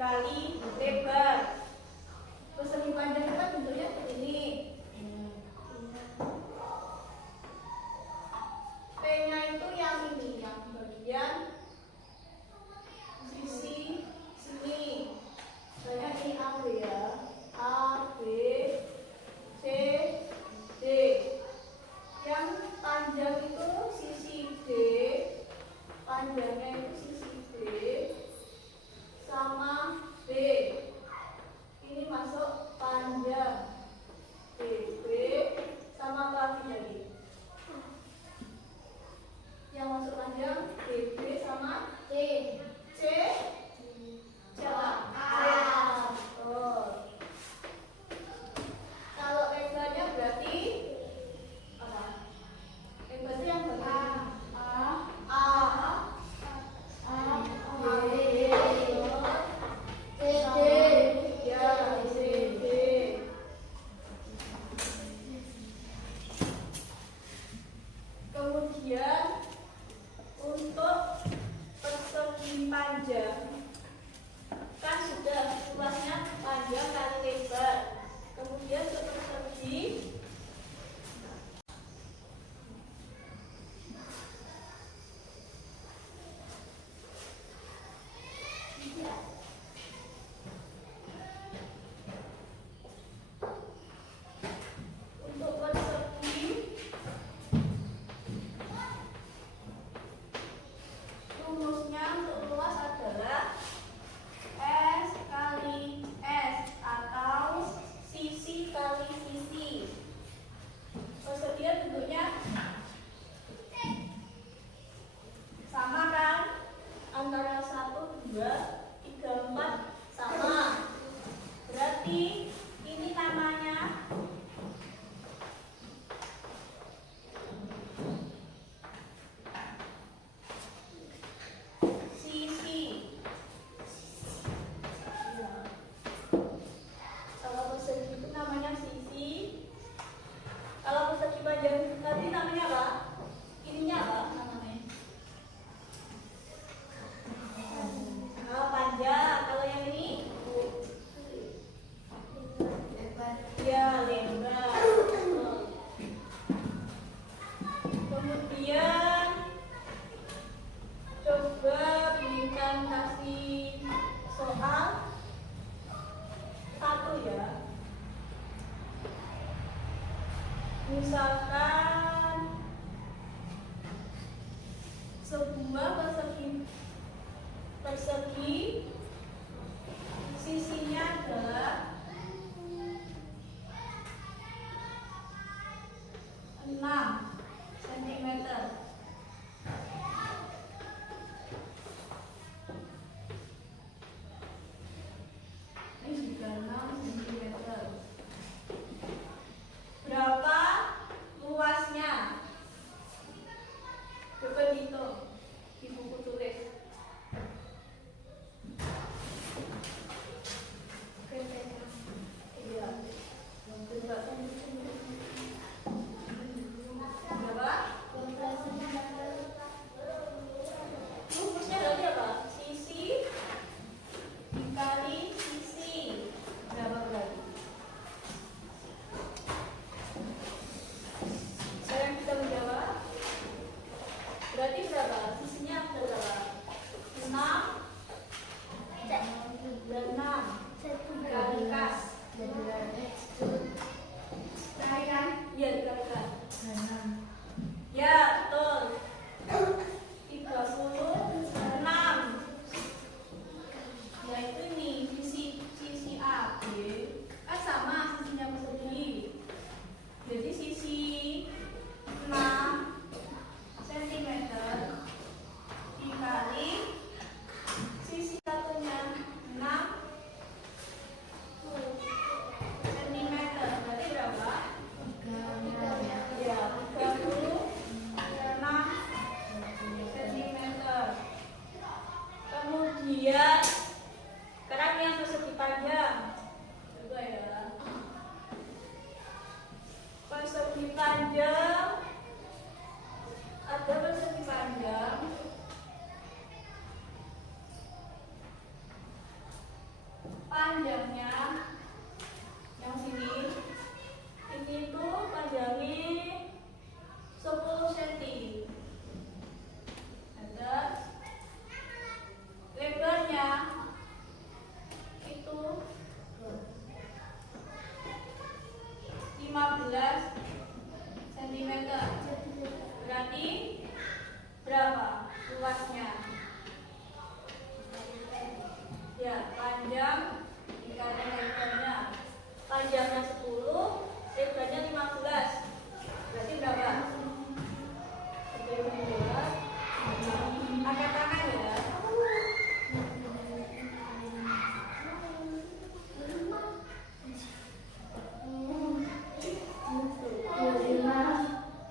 dikali lebar. Persegi panjang itu kan bentuknya seperti ini. P-nya itu yang ini, yang bagian sisi sini. Misalnya ini AB ya, A, B, C, D. Yang panjang itu sisi D, panjangnya itu sisi D sama B. Ini masuk panjang DB sama kali jadi. Yang masuk panjang DB sama C. C siapa? A. Betul. Kalau lebarnya berarti apa? Lebarnya yang bagian A, B, C, D. Ya, C, D. Kemudian untuk persegi panjang kan sudah luasnya panjang kali lebar. Kemudian untuk persegi rumusnya untuk luas adalah S kali S atau sisi kali sisi. Persegi bentuknya sama kan? Antara 1, 2, 3, 4 sama. Berarti ini namanya sisi. Kalau persegi itu namanya sisi. Kalau persegi panjang tadi namanya apa? Ininya apa namanya? Panjang. Kalau yang ini? Ya, lebar. Kemudian coba berikan kasih soal satu ya. Misalkan sebuah persegi sisinya adalah 6 cm. Ini juga 6 cm. Berapa luasnya? Coba dihitung di buku tulis. Iya. Berapa? Rumusnya berarti apa? Sisi dikali sisi. Berapa berarti? Sekarang kita menjawab. Berarti berapa? Sisinya berapa? 6 dan 6 kali kas. Iya, dikalikan. Ya, betul. 36. Yaitu ini sisi AB kan sama sisinya persegi. Jadi sisi 6 cm dikali sisi satunya 6 panjangnya yang sini ini tuh panjangnya 10 cm. Ada lebarnya itu 15 cm. Berarti berapa luasnya? Ya, panjang dikali lebarnya. Panjangnya 10, lebarnya 15. Berarti berapa? 15. Angkat tangan ya.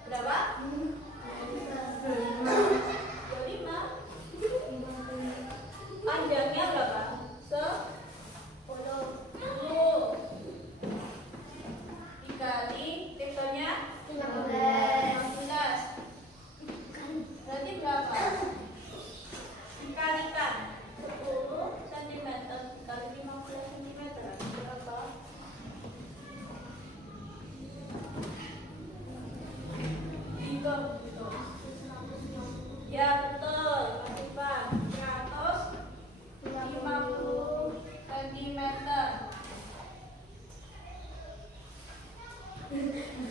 Berapa? 25. Panjangnya berapa? 10 dikali lebarnya 15. Berarti berapa? Dikalikan 10 cm dikali 15 cm berapa? Hitung gitu. Ya betul, Mas Ivan. 150 cm.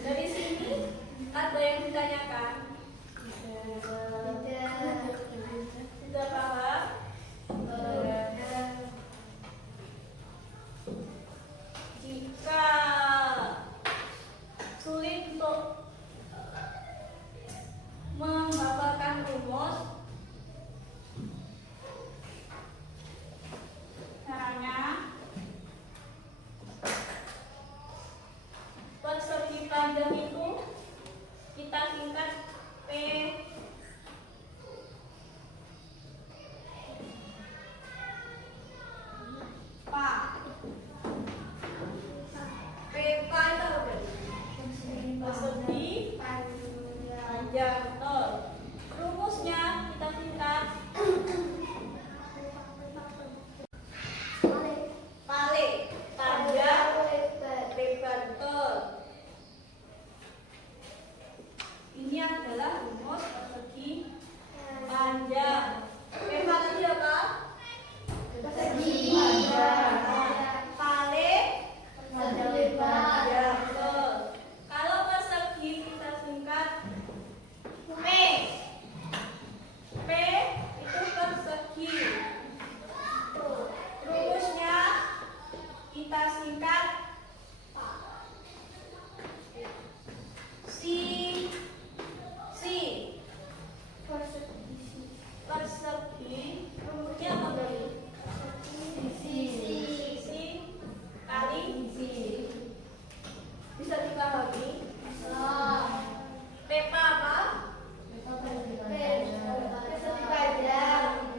Dari sini ada yang ditanyakan? Sudah paham? Jika sulit untuk menghafalkan rumus, caranya persegi panjang itu kita singkat P persegi panjang. Rumusnya kita singkat pale panjang lebar. Ini adalah rumus persegi panjang. P tadi apa? Persegi panjang. Pale panjang lebar. Ya, betul. Kalau persegi kita singkat P. P itu persegi. Rumusnya kita singkat persegi. Rumusnya apa tadi? Sisi kali sisi. Bisa dipahami? Pepa apa? Persegi panjang.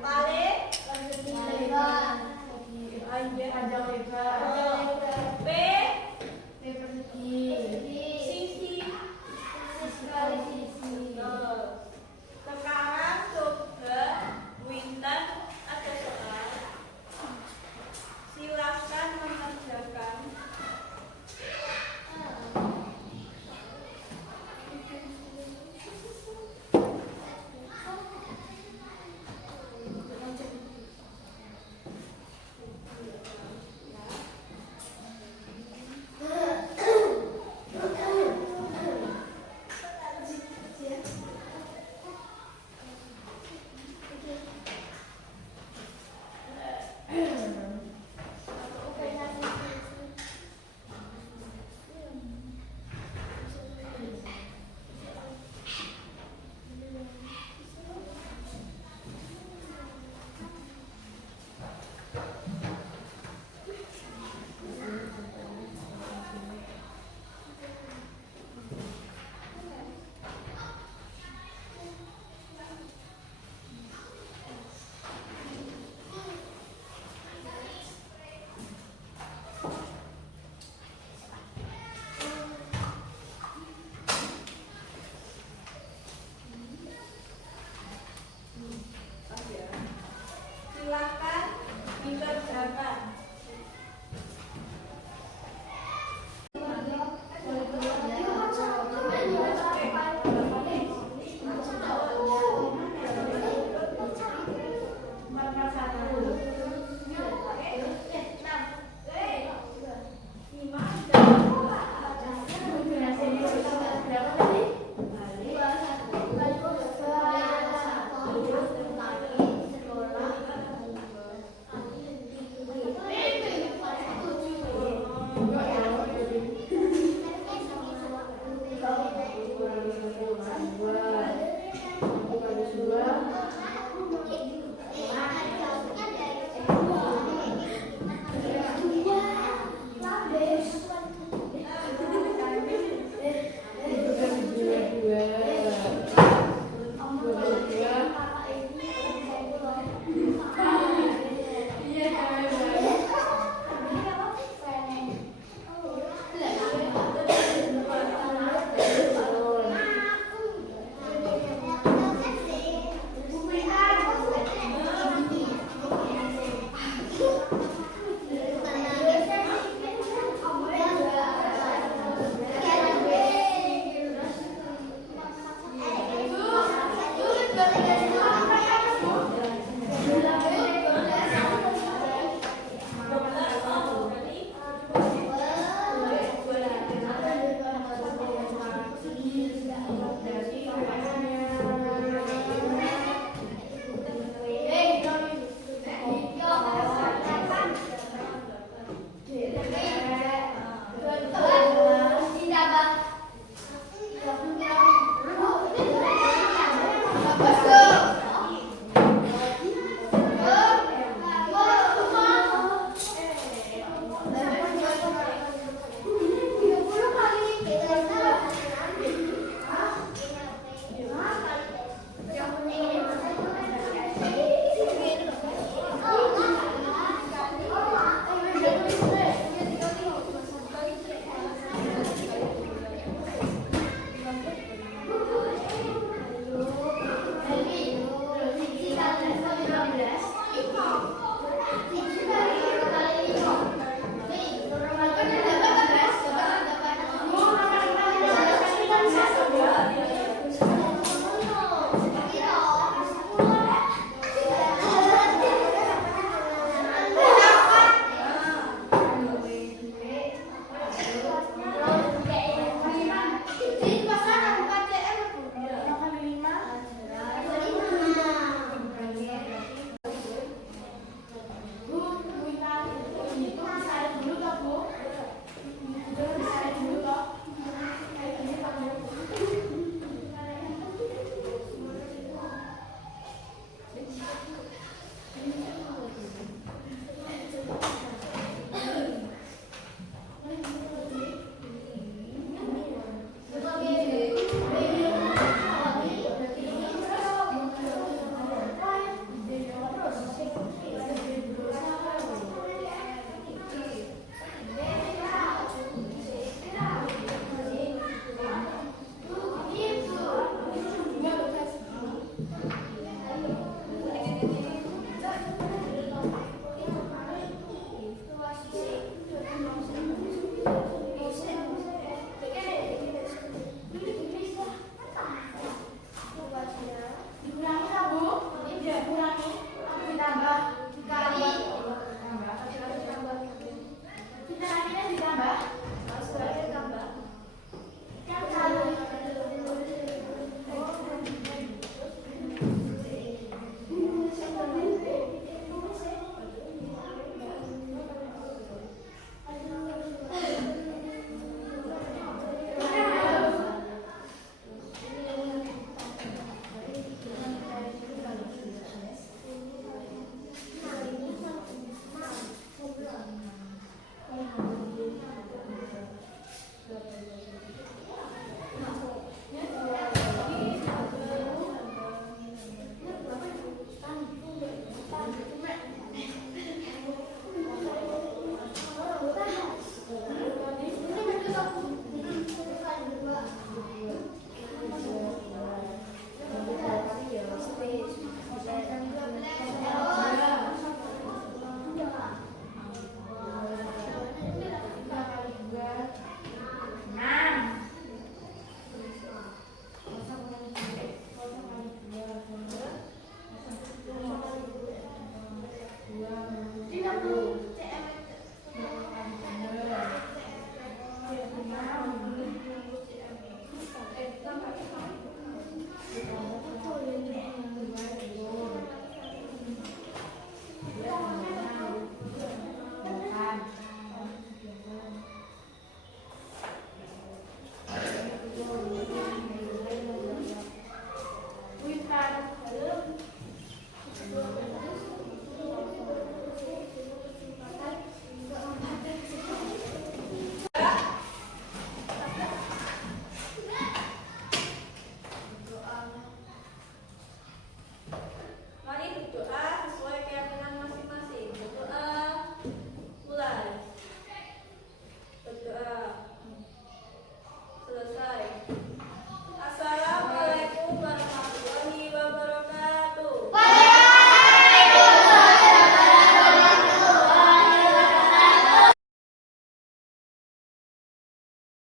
Pale persegi lebar. Panjang lebar. P persegi. Sisi kali sisi. Sekarang coba Wintan ada soal. Silakan mengerjakan.